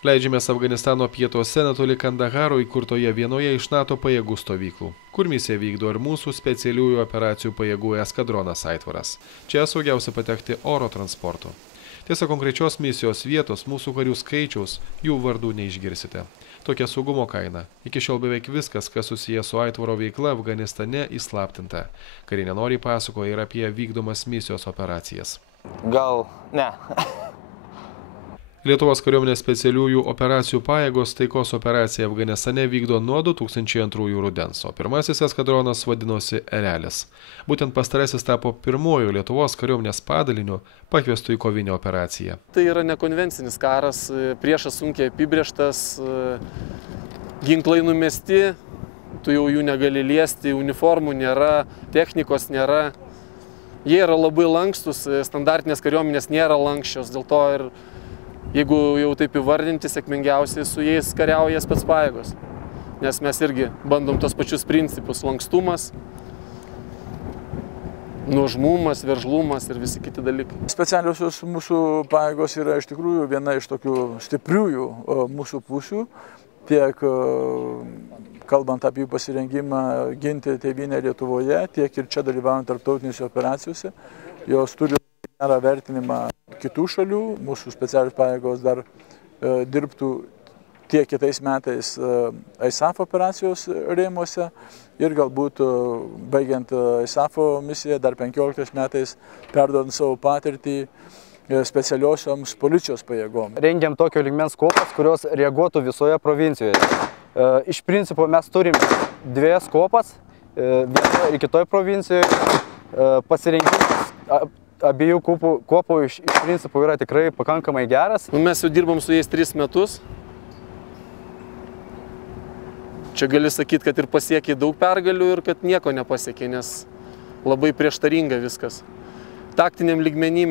Leidžiamės Afganistano pietuose netoli Kandaharo įkurtoje vienoje iš NATO pajėgų stovyklų, kur misiją vykdo ir mūsų specialiųjų operacijų pajėgų eskadronas Aitvaras. Čia saugiausia patekti oro transportu. Tiesa, konkrečios misijos vietos, mūsų karių skaičiaus, jų vardų neišgirsite. Tokia saugumo kaina. Iki šiol beveik viskas, kas susijęs su Aitvaro veikla Afganistane, įslaptinta. Kariai nenoriai pasakoja ir apie vykdomas misijos operacijas. Gal ne. Lietuvos kariuomenės specialiųjų operacijų pajėgos taikos operaciją Afganistane vykdo nuo 2002 rudens, o pirmasis eskadronas vadinosi Erelis. Būtent pastarasis tapo pirmuoju Lietuvos kariuomenės padaliniu pakviestu į kovinę operaciją. Tai yra nekonvencinis karas, priešas sunkiai apibrėžtas, ginklai numesti, tu jau jų negali liesti, uniformų nėra, technikos nėra. Jie yra labai lankstus, standartinės kariuomenės nėra lankščios, dėl to ir jeigu jau taip įvardinti, sėkmingiausiai su jais kariauja specpajėgos. Nes mes irgi bandom tos pačius principus - lankstumas, nuožmumas, veržlumas ir visi kiti dalykai. Specialiosios mūsų pajėgos yra iš tikrųjų viena iš tokių stipriųjų mūsų pusių, tiek kalbant apie jų pasirengimą ginti tėvynę Lietuvoje, tiek ir čia dalyvaujant tarptautinėse operacijose. Jos turi gerą vertinimą kitų šalių, mūsų specialios pajėgos dar dirbtų tiek kitais metais ISAF operacijos rėmuose ir galbūt baigiant ISAFo misiją dar 15 metais perduodant savo patirtį specialiosioms policijos pajėgom. Rengiam tokio lygmens kopas, kurios reaguotų visoje provincijoje. Iš principo mes turim dviejas kopas, vienoje ir kitoje provincijoje. Pasirengimas abiejų kopų iš principo yra tikrai pakankamai geras. Mes jau dirbam su jais 3 metus. Čia gali sakyti, kad ir pasiekė daug pergalių ir kad nieko nepasiekė, nes labai prieštaringa viskas. Taktiniam lygmenį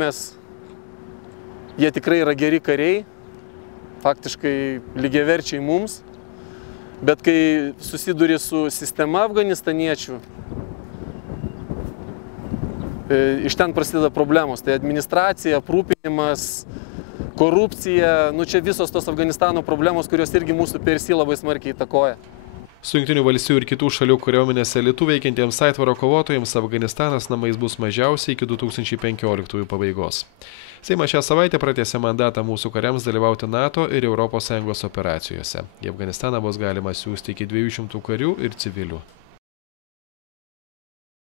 jie tikrai yra geri kariai, faktiškai lygiaverčiai mums, bet kai susiduri su sistema afganistaniečių, iš ten prasideda problemos. Tai administracija, aprūpinimas, korupcija, čia visos tos Afganistano problemos, kurios irgi mūsų persį labai smarkiai įtakoja. Su Jungtinių valstijų ir kitų šalių kariuomenės elitų veikiantiems Aitvaro kovotojams Afganistanas namais bus mažiausiai iki 2015 pabaigos. Seimas šią savaitę pratęsė mandatą mūsų kariams dalyvauti NATO ir ES operacijose. Į Afganistaną bus galima siųsti iki 200 karių ir civilių.